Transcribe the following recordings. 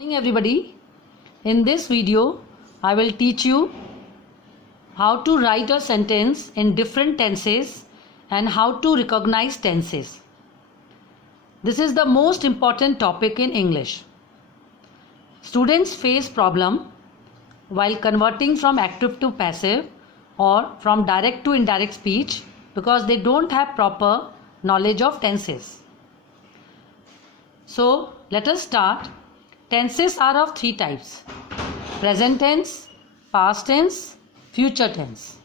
Morning everybody. In this video I will teach you how to write a sentence in different tenses and how to recognize tenses. This is the most important topic in English. Students face problem while converting from active to passive or from direct to indirect speech because they don't have proper knowledge of tenses. So let us start. Tenses are of three types: present tense, past tense, future tense.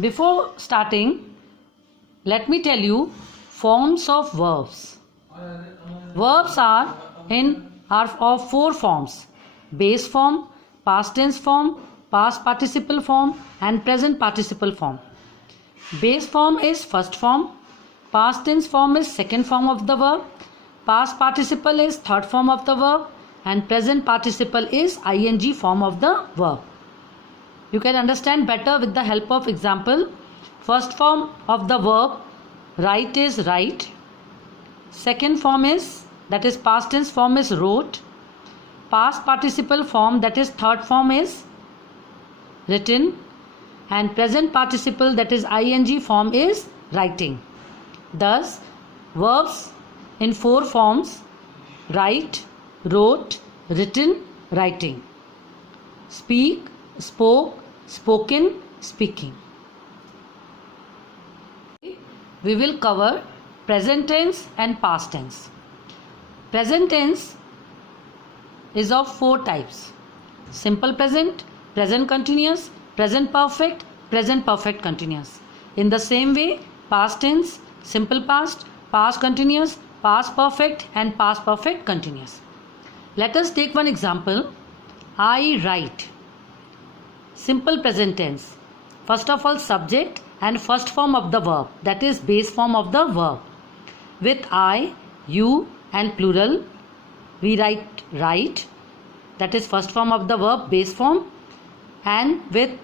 Before starting, let me tell you forms of verbs. Verbs are of four forms: base form, past tense form, past participle form and present participle form. Base form is first form, past tense form is second form of the verb, past participle is third form of the verb and present participle is ing form of the verb. You can understand better with the help of example. First form of the verb write is write. Second form is, that is past tense form, is wrote. Past participle form, that is third form, is written. And present participle, that is ing form, is writing. Thus verbs in four forms: write, wrote, written, writing. Speak, spoke, spoken, speaking. We will cover present tense and past tense. Present tense is of four types: simple present, present continuous, present perfect, present perfect continuous. In the same way, past tense, simple past, past continuous, past perfect and past perfect continuous. Let us take one example. I write. Simple present tense. First of all, subject and first form of the verb, that is base form of the verb. With I, you and plural, we write write, that is first form of the verb, base form. And with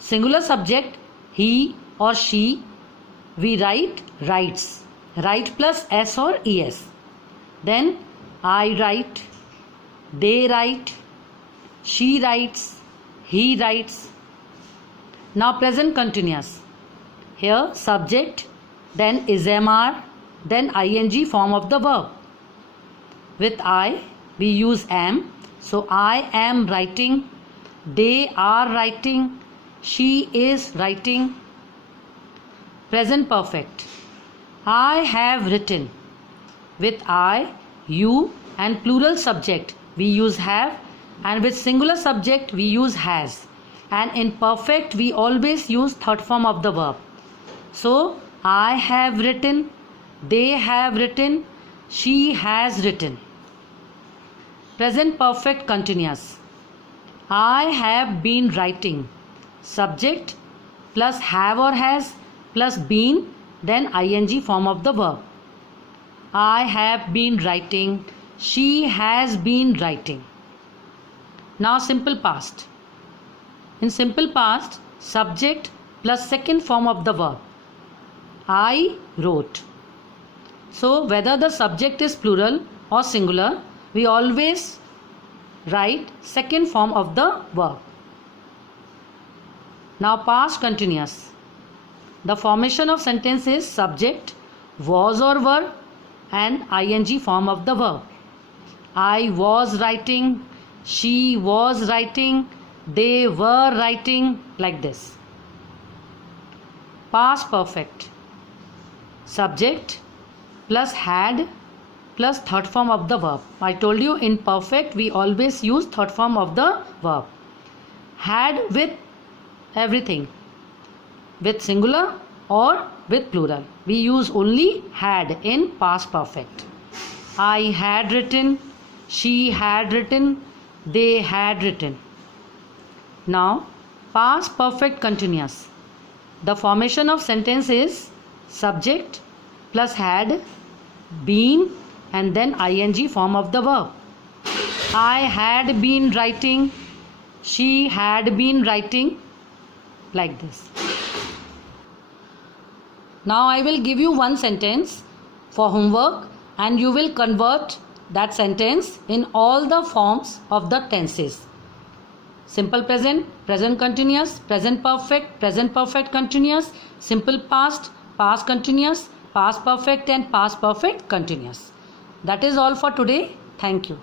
singular subject, he or she, we write writes. Write plus s or es. Then I write, they write, she writes, he writes. Now present continuous. Here subject, then ismr, then ing form of the verb. With I, we use am. So I am writing, they are writing, she is writing. Present perfect. I have written. With I, you and plural subject, we use have, and with singular subject we use has. And in perfect we always use third form of the verb. So I have written, they have written, she has written. Present perfect continuous. I have been writing. Subject plus have or has plus been, then ing form of the verb. I have been writing, she has been writing. Now simple past. In simple past, subject plus second form of the verb. I wrote. So whether the subject is plural or singular, we always write second form of the verb. Now past continuous. The formation of sentence is subject, was or were and ing form of the verb. I was writing, she was writing, they were writing, like this. Past perfect. Subject plus had plus third form of the verb. I told you in perfect we always use third form of the verb. Had with everything, with singular or with plural. We use only had in past perfect. I had written, she had written, they had written. Now past perfect continuous. The formation of sentence is subject plus had, been and then ing form of the verb. I had been writing, she had been writing, like this. Now I will give you one sentence for homework and you will convert that sentence in all the forms of the tenses. Simple present, present continuous, present perfect continuous, simple past, past continuous, past perfect and past perfect continuous. That is all for today. Thank you.